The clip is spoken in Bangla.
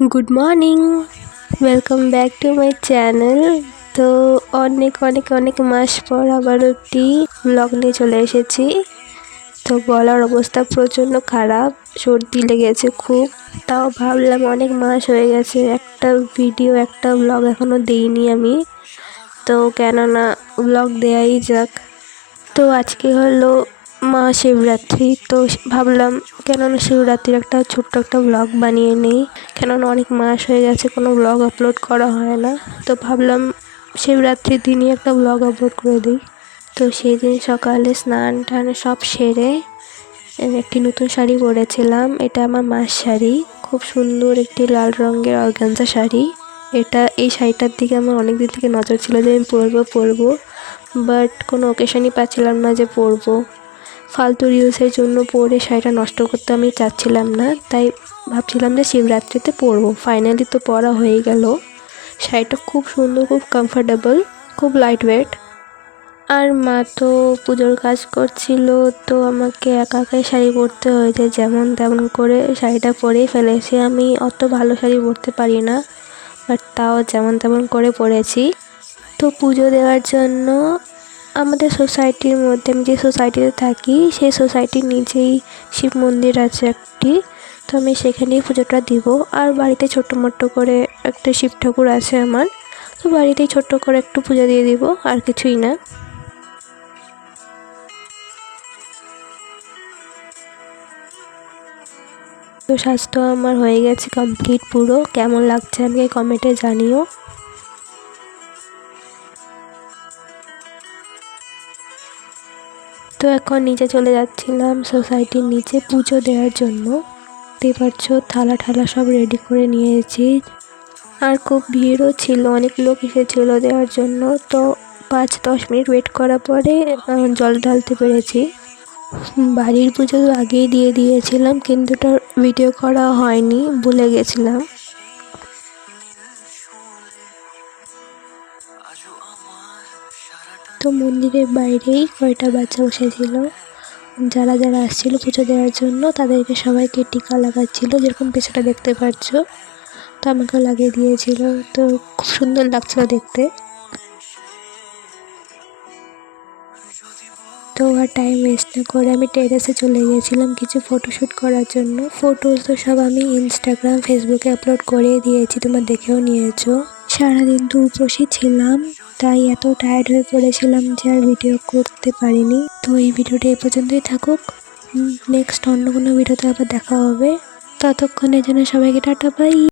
Good morning, welcome back to my channel. তো অনেক অনেক অনেক মাস পর আবার একটি ব্লগ নিয়ে চলে এসেছি। তো গলার অবস্থা প্রচণ্ড খারাপ, সর্দি লেগেছে খুব। তাও ভাবলাম অনেক মাস হয়ে গেছে, একটা ভিডিও একটা ব্লগ এখনও দিইনি আমি, তো কেননা ব্লগ দেয়াই যাক। তো আজকে হলো মহাশিবরাত্রি, তো ভাবলাম কেননা শিবরাত্রির একটা ছোট্ট একটা ব্লগ বানিয়ে নিই, কেননা অনেক মাস হয়ে গেছে কোনো ব্লগ আপলোড করা হয় না। তো ভাবলাম শিবরাত্রির দিনই একটা ব্লগ আপলোড করে দিই। তো সেই দিন সকালে স্নান টান সব সেরে একটি নতুন শাড়ি পরেছিলাম। এটা আমার মার শাড়ি, খুব সুন্দর একটি লাল রঙের অর্গানজা শাড়ি। এই শাড়িটার দিকে আমার অনেক দিন থেকে নজর ছিল যে আমি পরবো, বাট কোনো অকেশনই পাচ্ছিলাম না যে পরবো। ফালতু রিলসের জন্য পরে শাড়িটা নষ্ট করতে আমি চাচ্ছিলাম না, তাই ভাবছিলাম যে শিবরাত্রিতে পরবো। ফাইনালি তো পরা হয়ে গেল। শাড়িটা খুব সুন্দর, খুব কমফোর্টেবল, খুব লাইট ওয়েট। আর মা তো পুজোর কাজ করছিল, তো আমাকে একা একাই শাড়ি পরতে হয়েছে, যেমন তেমন করে শাড়িটা পরেই ফেলেছি। আমি অত ভালো শাড়ি পরতে পারি না, বাট তাও যেমন তেমন করে পরেছি। তো পুজো দেওয়ার জন্য আমাদের সোসাইটির মধ্যে, আমি যে সোসাইটিতে থাকি সেই সোসাইটির নিচেই শিব মন্দির আছে একটি, তো আমি সেখানেই পুজোটা দিব। আর বাড়িতে ছোট্ট মোট্ট করে একটা শিব ঠাকুর আছে আমার, তো বাড়িতেই ছোট্ট করে একটু পূজা দিয়ে দিব, আর কিছুই না। তো স্বাস্থ্য আমার হয়ে গেছে কমপ্লিট পুরো। কেমন লাগছে আমাকে কমেন্টে জানিও। তো এখন নিচে চলে যাচ্ছিলাম সোসাইটির নিচে পুজো দেওয়ার জন্য। দেখতে পাচ্ছ থালা ঠালা সব রেডি করে নিয়েছি। আর খুব ভিড়ও ছিল, অনেক লোক এসেছিলো দেওয়ার জন্য। তো 5-10 মিনিট ওয়েট করার পরে জল ঢালতে পেরেছি। বাড়ির পুজো তো আগেই দিয়ে দিয়েছিলাম, কিন্তু ওটা ভিডিও করা হয়নি, ভুলে গেছিলাম। তো মন্দিরের বাইরেই কয়টা বাচ্চা বসেছিল, যারা যারা আসছিল পুজো দেওয়ার জন্য তাদেরকে সবাইকে টিকা লাগাচ্ছিল, যেরকম পেছনে দেখতে পাচ্ছ। তো আমাকে লাগিয়ে দিয়েছিল, তো খুব সুন্দর লাগছিল দেখতে। তো আর টাইম ওয়েস্ট না করে আমি টেরেসে চলে গিয়েছিলাম কিছু ফটোশ্যুট করার জন্য। ফটোজ তো সব আমি ইনস্টাগ্রাম ফেসবুকে আপলোড করে দিয়েছি, তোমরা দেখেও নিয়েছো। সারাদিন তো উপসী ছিলাম, তাই এত টায়ার্ড হয়ে পড়েছিলাম যে আর ভিডিও করতে পারিনি। তো এই ভিডিওটা এই পর্যন্তই থাকুক, নেক্সট অন্য কোনো ভিডিওতে আবার দেখা হবে। ততক্ষণের জন্য সবাইকে টাটা, বাই।